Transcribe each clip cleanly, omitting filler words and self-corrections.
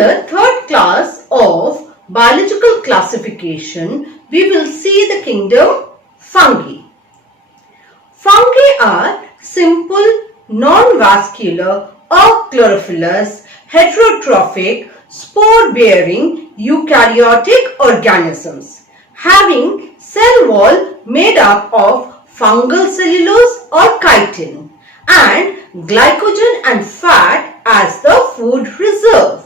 the third class of biological classification, we will see the kingdom fungi. Fungi are simple, non-vascular or chlorophyllous, heterotrophic, spore-bearing eukaryotic organisms having cell wall made up of fungal cellulose or chitin and glycogen and fat as the food reserve.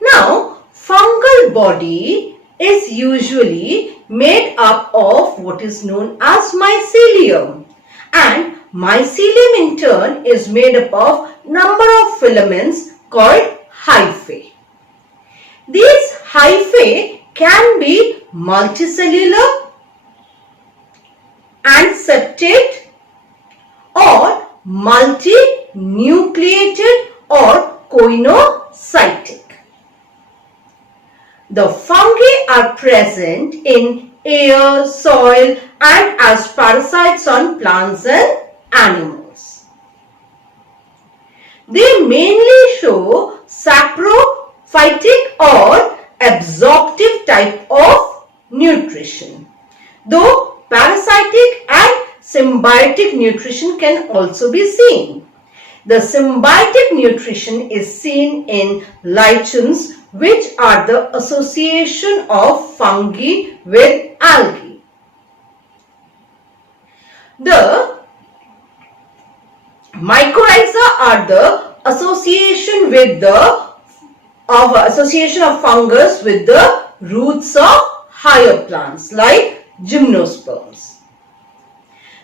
Now, fungal body is usually made up of what is known as mycelium, and mycelium in turn is made up of number of filaments called hyphae. These hyphae can be multicellular and septate or multinucleated or coinocytic. The fungi are present in air, soil and as parasites on plants and animals. They mainly show saprophytic or absorptive type of nutrition, though parasitic and symbiotic nutrition can also be seen. The symbiotic nutrition is seen in lichens, which are the association of fungi with algae. The mycorrhiza are the association of fungus with the roots of higher plants like gymnosperms.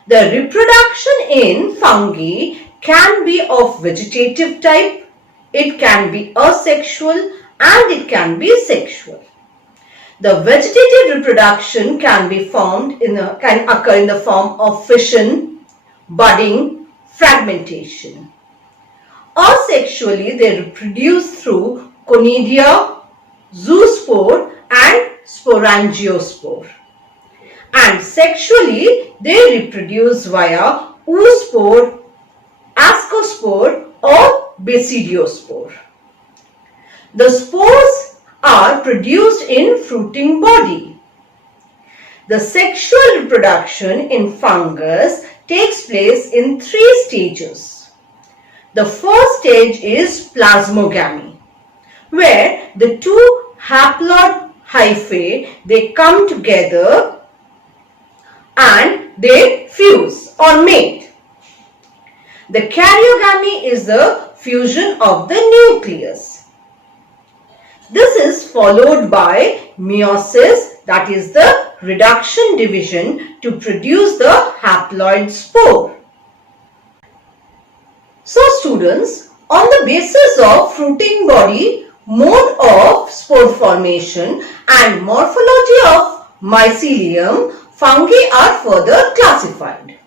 The reproduction in fungi can be of vegetative type, it can be asexual and it can be sexual. The vegetative reproduction can occur in the form of fission, budding, fragmentation. Asexually, they reproduce through conidia, zoospore and sporangiospore. And sexually, they reproduce via oospore, ascospore or basidiospore. The spores are produced in fruiting body. The sexual reproduction in fungus takes place in 3 stages. The first stage is plasmogamy, where the 2 haploid hyphae, they come together and they fuse or mate. The karyogamy is the fusion of the nucleus. This is followed by meiosis, that is the reduction division to produce the haploid spore. So students, on the basis of fruiting body, mode of spore formation and morphology of mycelium, fungi are further classified.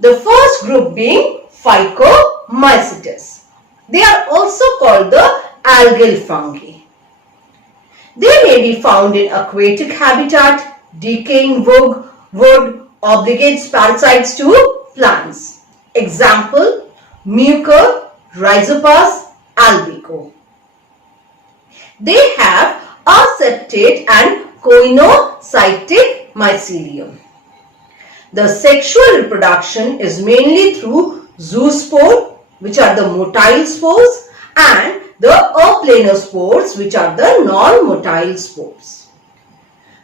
The first group being Phycomycetes. They are also called the algal fungi. They may be found in aquatic habitat, decaying wood, obligates parasites to plants. Example, Mucor, Rhizopas, albico. They have aseptate and coinocytic mycelium. The sexual reproduction is mainly through zoospore, which are the motile spores, and the aplanospores, which are the non-motile spores.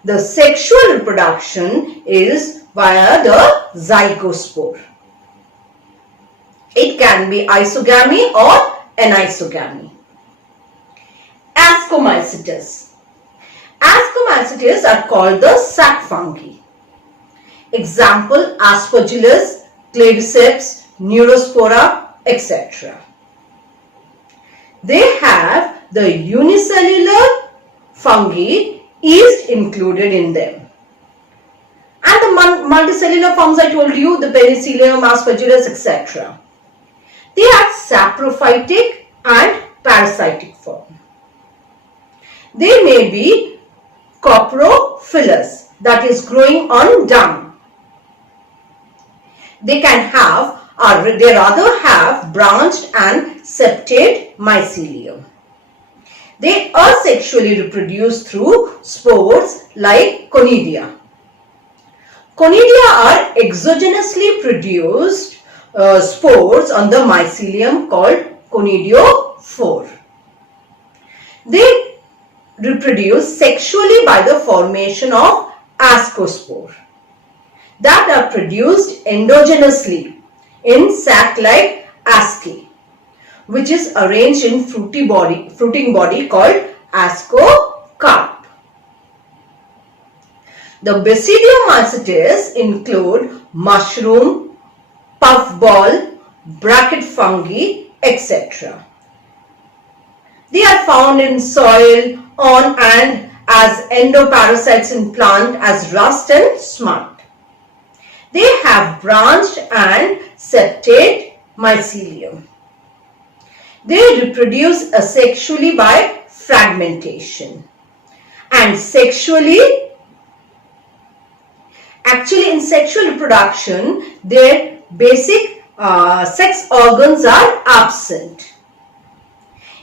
The sexual reproduction is via the zygospore. It can be isogamy or anisogamy. Ascomycetes. Ascomycetes are called the sac fungi. Example, Aspergillus, Claviceps, Neurospora, etc. They have the unicellular fungi, yeast included in them. And the multicellular forms I told you, the Penicillium, Aspergillus, etc. They are saprophytic and parasitic form. They may be coprophilous, that is growing on dung. They can have or they rather have branched and septate mycelium. They asexually reproduce through spores like conidia. Conidia are exogenously produced spores on the mycelium called conidiophore. They reproduce sexually by the formation of ascospore that are produced endogenously in sac-like asci, which is arranged in fruiting body called ascocarp. The Basidiomycetes include mushroom, puffball, bracket fungi, etc. They are found in soil, on and as endoparasites in plant as rust and smut. They have branched and septate mycelium. They reproduce asexually by fragmentation and sexually. Actually, in sexual reproduction, their basic sex organs are absent.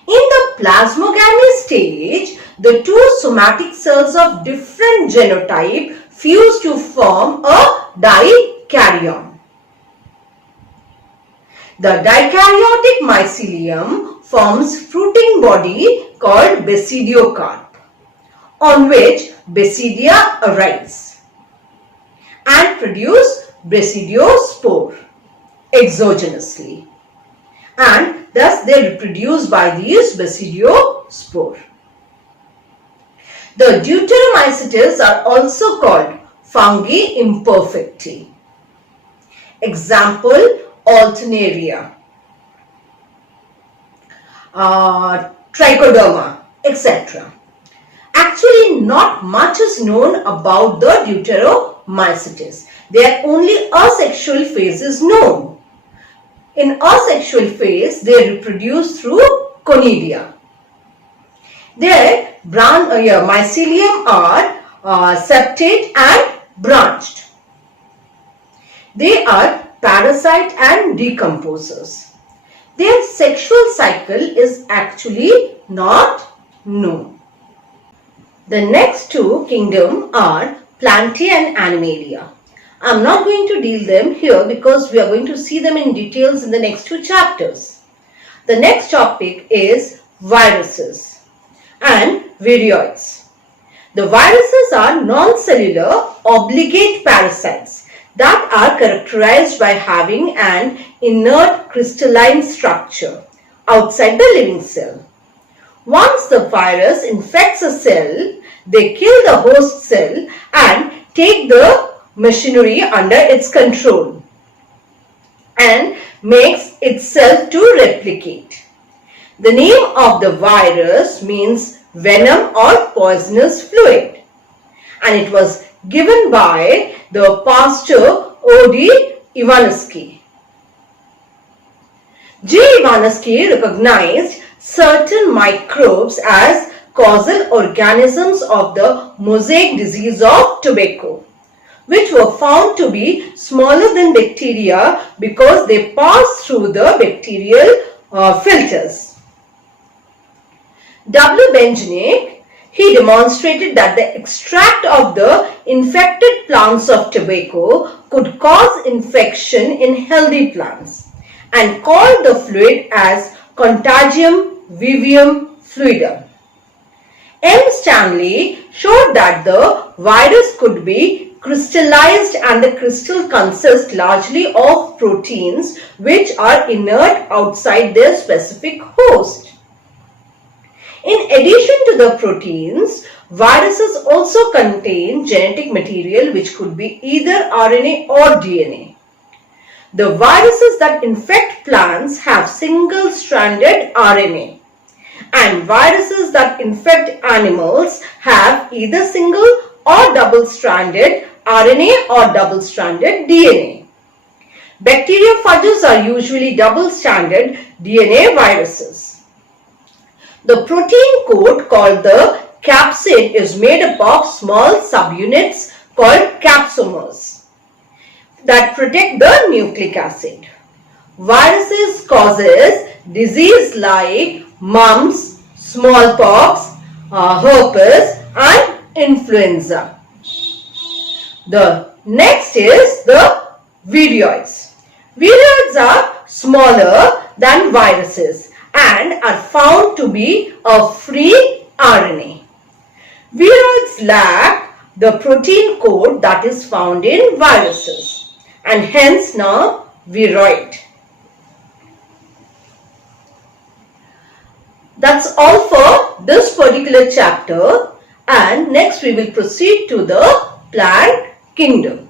In the plasmogamy stage, the two somatic cells of different genotype fuse to form a dikaryon. The dikaryotic mycelium forms fruiting body called basidiocarp, on which basidia arise and produce basidiospore exogenously, and thus they reproduce by these basidiospore. The Deuteromyces are also called fungi imperfecti. Example, Alternaria, Trichoderma, etc. Actually, not much is known about the Deuteromyces. Their only asexual phase is known. In asexual phase, they reproduce through conidia. Their mycelium are septate and branched. They are parasite and decomposers. Their sexual cycle is actually not known. The next two kingdoms are Plantae and Animalia. I am not going to deal them here because we are going to see them in details in the next two chapters. The next topic is viruses and viroids. The viruses are non-cellular obligate parasites that are characterized by having an inert crystalline structure outside the living cell. Once the virus infects a cell, they kill the host cell and take the machinery under its control and makes itself to replicate. The name of the virus means venom or poisonous fluid, and it was given by the pastor O.D. Ivanovsky. J. Ivanovsky recognized certain microbes as causal organisms of the mosaic disease of tobacco, which were found to be smaller than bacteria because they pass through the bacterial filters. W. Benjamin, he demonstrated that the extract of the infected plants of tobacco could cause infection in healthy plants and called the fluid as Contagium vivium fluidum. M. Stanley showed that the virus could be crystallized and the crystal consists largely of proteins which are inert outside their specific host. In addition to the proteins, viruses also contain genetic material which could be either RNA or DNA. The viruses that infect plants have single-stranded RNA, and viruses that infect animals have either single or double-stranded RNA or double-stranded DNA. Bacteriophages are usually double-stranded DNA viruses. The protein coat called the capsid is made up of small subunits called capsomers that protect the nucleic acid. Viruses causes disease like mumps, smallpox, herpes and influenza. The next is the virions. Virions are smaller than viruses and are found to be a free RNA. Virions lack the protein code that is found in viruses and hence now viroid. That's all for this particular chapter, and next we will proceed to the plant kingdom.